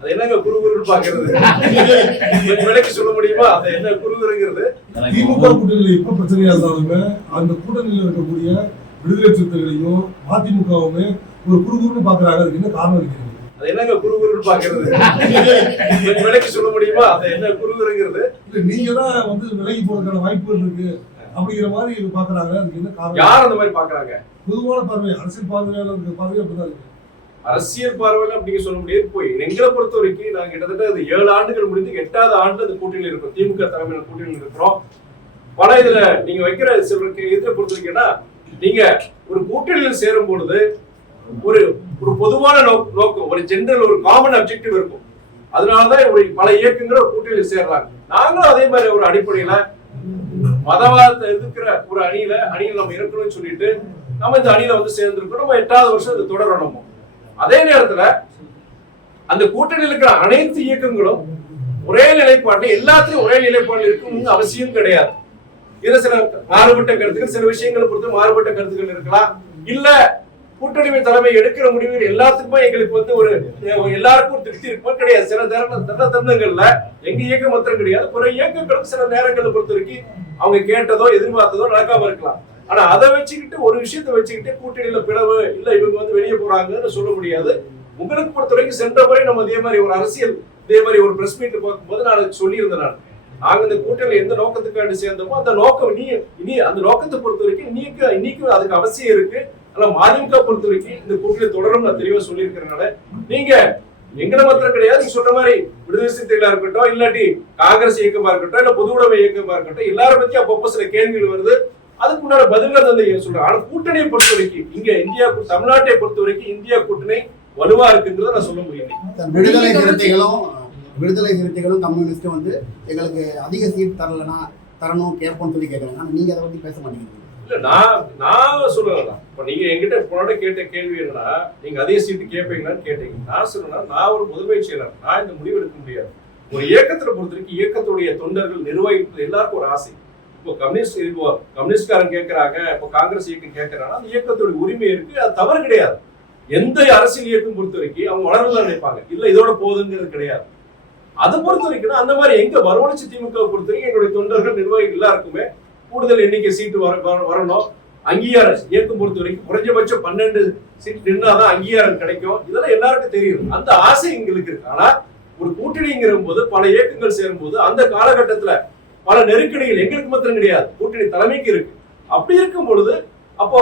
அது என்னங்க குறுகுறுன்னு பாக்குறது? விலைக்கு சொல்ல முடியுமா? அது என்ன குறுகுறுங்கிறது? திமுக கூட்டணியில் எப்ப பிரச்சனையா இருந்தாலுமே அந்த கூட்டணியில் இருக்கக்கூடிய விடுதலை சிறுத்தைகளையும் அதிமுகவுமே ஒரு குறுகுறுன்னு பாக்குறாங்க. அதுக்கு என்ன காரணம் இருக்கிறது? அது என்னங்க குறுகுறுன்னு பாக்குறது? விலைக்கு சொல்ல முடியுமா? அது என்ன குறுகுறுங்கிறது? நீங்க தான் விலகி போறதுக்கான வாய்ப்புகள் இருக்கு அப்படிங்கிற மாதிரி பாக்குறாங்க. அதுக்கு என்ன காரணம்? யார் அந்த மாதிரி பாக்குறாங்க? பொதுவான பார்வை, அரசியல் பார்வையாளர் பார்வை அப்படிதான் இருக்கு. அரசியல் பார்வையில அப்படிங்க சொல்ல முடியாது. போய் எங்களை பொறுத்த வரைக்கும் நாங்க கிட்டத்தட்ட அது 7 ஆண்டுகள் முடிந்து 8வது ஆண்டு அந்த கூட்டணியில் இருக்கோம். திமுக தலைமையில கூட்டணியில் இருக்கிறோம். பல இதுல நீங்க வைக்கிற சிலருக்கு இதை பொறுத்த வரைக்கும்னா, நீங்க ஒரு கூட்டணியில் சேரும் பொழுது ஒரு ஒரு பொதுவான நோக்கம், ஒரு ஜெனரல், ஒரு காமன் அப்ஜெக்டிவ் இருக்கும். அதனாலதான் ஒரு பல இயக்கங்கள் ஒரு கூட்டணியில் சேர்றாங்க. நாங்களும் அதே மாதிரி ஒரு அடிப்படையில மதவாதத்தை எதிர்க்கிற ஒரு அணியில நம்ம இருக்கணும்னு சொல்லிட்டு நம்ம இந்த அணியில சேர்ந்திருக்கோம். நம்ம 8வது வருஷம் இது தொடரணும். அதே நேரத்துல அந்த கூட்டணியில் இருக்கிற அனைத்து இயக்கங்களும் ஒரே நிலைப்பாடு, எல்லாத்தையும் ஒரே நிலைப்பாடு இருக்கணும்னு அவசியம் கிடையாது. இதுல சில மாறுபட்ட கருத்துக்கள், சில விஷயங்களை பொறுத்து மாறுபட்ட கருத்துக்கள் இருக்கலாம். இல்ல கூட்டணி தலைமை எடுக்கிற முடிவுகள் எல்லாத்துக்குமே எங்களுக்கு ஒரு எல்லாருக்கும் ஒரு திருப்தி இருக்குமா? கிடையாது. சில தருணங்கள்ல எங்க இயக்கம் மாத்திரம் கிடையாது, பிற இயக்கங்களும் சில நேரங்களை பொறுத்த வரைக்கும் அவங்க கேட்டதோ எதிர்பார்த்ததோ நடக்காம இருக்கலாம். ஆனா அதை வச்சுக்கிட்டு ஒரு விஷயத்தை வச்சுக்கிட்டு கூட்டணியில பிளவு இல்ல இவங்க வெளியே போறாங்கன்னு சொல்ல முடியாது. உங்களுக்கு பொறுத்த வரைக்கும் சென்ற முறை நம்ம இதே மாதிரி ஒரு அரசியல் இதே மாதிரி ஒரு பிரஸ் மீட் பார்க்கும்போது நான் சொல்லியிருந்தேன், நாங்க இந்த கூட்டணியில எந்த நோக்கத்துக்காண்டி சேர்ந்தோமோ அந்த நோக்கம் இனி அந்த நோக்கத்தை பொறுத்த வரைக்கும் இன்னைக்கு அதுக்கு அவசியம் இருக்கு. ஆனா மதிமுக பொறுத்த வரைக்கும் இந்த கூட்டணி தொடரும் நான் தெளிவா சொல்லியிருக்கிறதுனால நீங்க எங்களை மாத்திரம் கிடையாது, நீங்க சொல்ற மாதிரி விடுதலை சிறுத்தைகளா இருக்கட்டும், இல்லாட்டி காங்கிரஸ் இயக்கமா இருக்கட்டும், இல்ல பொது உடைமை இயக்கமா இருக்கட்டும், எல்லாரும் பத்தி அப்பப்போ சில கேள்விகள் வருது. அதுக்கு முன்னாடி பதில்கள் தந்தை சொல்றேன். ஆனா கூட்டணியை பொறுத்த வரைக்கும் இங்க இந்தியா, தமிழ்நாட்டை பொறுத்த வரைக்கும் இந்தியா கூட்டணி வலுவா இருக்குங்கிறத நான் சொல்ல முடியும். விடுதலை சிறுத்தைகளும் கம்யூனிஸ்டும் எங்களுக்கு அதிக சீட் தரணும் கேட்போம்னு சொல்லி கேட்கறாங்க. நீங்க அதை பத்தி பேச மாட்டேங்கிறீங்க. இல்ல நான் சொல்லலாம். இப்ப நீங்க எங்கிட்ட போனோட கேட்ட கேள்வி என்னன்னா, நீங்க அதே சீட்டு கேட்பீங்களான்னு கேட்டீங்க. நான் சொல்லணும், நான் ஒரு முதன்மை செயலர், நான் இந்த முடிவு எடுக்க முடியாது. ஒரு இயக்கத்துல பொறுத்த வரைக்கும் இயக்கத்துடைய தொண்டர்கள், நிர்வாகிகள் எல்லாருக்கும் ஒரு ஆசை. இப்போ கம்யூனிஸ்ட்காரன் கேட்கறாங்க, இப்போ காங்கிரஸ் இயக்கம் கேட்கறாங்க, அந்த இயக்கத்துடைய உரிமை இருக்கு, அது தவறு கிடையாது. எந்த அரசியல் இயக்கம் பொறுத்த வரைக்கும் அவங்க வளர்ந்து நினைப்பாங்க, இல்ல இதோட போதுங்கிறது கிடையாது. அதை பொறுத்த வரைக்கும் அந்த மாதிரி எங்க வரவழைச்சு திமுக பொறுத்த வரைக்கும் எங்களுடைய தொண்டர்கள், நிர்வாகிகள் எல்லாருக்குமே கூடுதல் எண்ணிக்கை சீட்டு வரணும். அங்கீகாரம் இயக்கம் பொறுத்த வரைக்கும் குறைஞ்சபட்சம் 12 சீட் நின்னாதான் அங்கீகாரம் கிடைக்கும். இதெல்லாம் எல்லாருக்கும் தெரியும். அந்த ஆசை எங்களுக்கு இருக்கு. ஆனா ஒரு கூட்டணிங்கிற போது பல இயக்கங்கள் சேரும் போது அந்த காலகட்டத்துல பல நெருக்கடிகள் எங்களுக்கு மாத்திரம் கிடையாது, கூட்டணி தலைமைக்கு இருக்கு. அப்படி இருக்கும் பொழுது அப்போ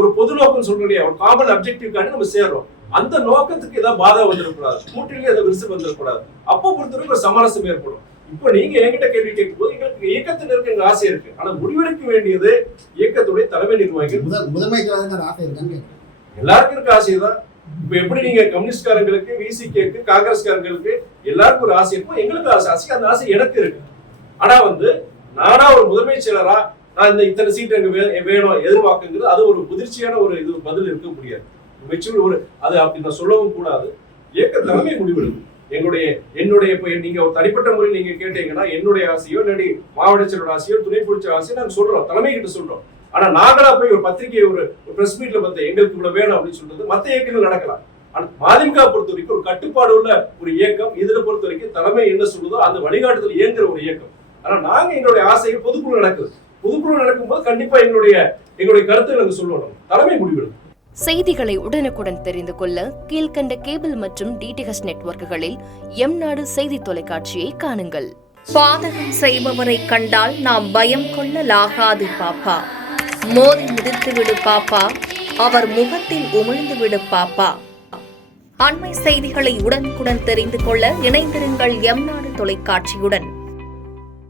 ஒரு பொது நோக்கம் சொல்றீங்க, ஒரு காமன் அப்ஜெக்டிவ்காண்டி நம்ம சேர்றோம். அந்த நோக்கத்துக்கு ஏதாவது பாதை வந்துடக்கூடாது, கூட்டணியில ஏதாவது விரிசல் வந்துடக்கூடாது. அப்போ பொறுத்தவரைக்கும் ஒரு சமரசம் ஏற்படும். இப்போ நீங்க என்கிட்ட கேள்வி கேட்கும் போது எங்களுக்கு இயக்கத்தில் இருக்க எங்க ஆசை இருக்கு. ஆனா முடிவெடுக்க வேண்டியது இயக்கத்துடைய தலைமை நிர்வாகிகள். முதன்மை ஆசை இருக்காங்க, எல்லாருக்கும் இருக்க ஆசைதான். இப்ப எப்படி நீங்க கம்யூனிஸ்ட்காரங்களுக்கு, விசிகேக்கு, காங்கிரஸ்காரங்களுக்கு எல்லாருக்கும் ஒரு ஆசை இருக்கும், எங்களுக்கு ஆசை. அந்த ஆசை எனக்கு இருக்கு. ஆனா நானா ஒரு முதன்மை செயலரா நான் இந்த இத்தனை சீட் எங்க வேணும் எதிர்பார்க்குங்கிறது அது ஒரு முதிர்ச்சியான ஒரு இது பதில் இருக்க முடியாது. அது அப்படி நான் சொல்லவும் கூடாது. இயக்க தலைமை முடிவெடுக்கும். என்னுடைய இப்ப நீங்க ஒரு தனிப்பட்ட முறையில் நீங்க கேட்டீங்கன்னா என்னுடைய ஆசையோ இல்லாட்டி மாவட்ட செயலோட ஆசையோ துணை பொறிச்ச ஆசையோ நாங்க சொல்றோம், தலைமை கிட்ட சொல்றோம். ஆனா நாங்களா போய் ஒரு பத்திரிகை ஒரு பிரஸ் மீட்ல எங்களுக்கு இவ்வளவு வேணும் அப்படின்னு சொல்றது மத்த இயக்கங்கள் நடக்கலாம். ஆனா மதிமுக பொறுத்த வரைக்கும் ஒரு கட்டுப்பாடு உள்ள ஒரு இயக்கம். இதுல பொறுத்த வரைக்கும் தலைமை என்ன சொல்லுதோ அந்த வழிகாட்டுதல் இயங்குற ஒரு இயக்கம். ஆனா நாங்க எங்களுடைய ஆசையை பொதுக்குழு நடக்குது. பொதுக்குழு நடக்கும்போது கண்டிப்பா எங்களுடைய கருத்துக்களை சொல்லணும், தலைமை முடிவெடுக்கும். செய்திகளை உடனுக்குடன் தெரிந்து கொள்ள கீழ்கண்ட கேபிள் மற்றும் டிடிஎச் நெட்வொர்க்குகளில் எம்நாடு செய்தி தொலைக்காட்சியை காணுங்கள். பாதகம் செய்பவரை கண்டால் நாம் பயம் கொள்ளலாகாது பாப்பா. மோதி மிதித்து விடு பாப்பா, அவர் முகத்தில் உமிழ்ந்து விடு பாப்பா. அண்மை செய்திகளை உடனுக்குடன் தெரிந்து கொள்ள இணைந்திருங்கள் எம்நாடு தொலைக்காட்சியுடன்.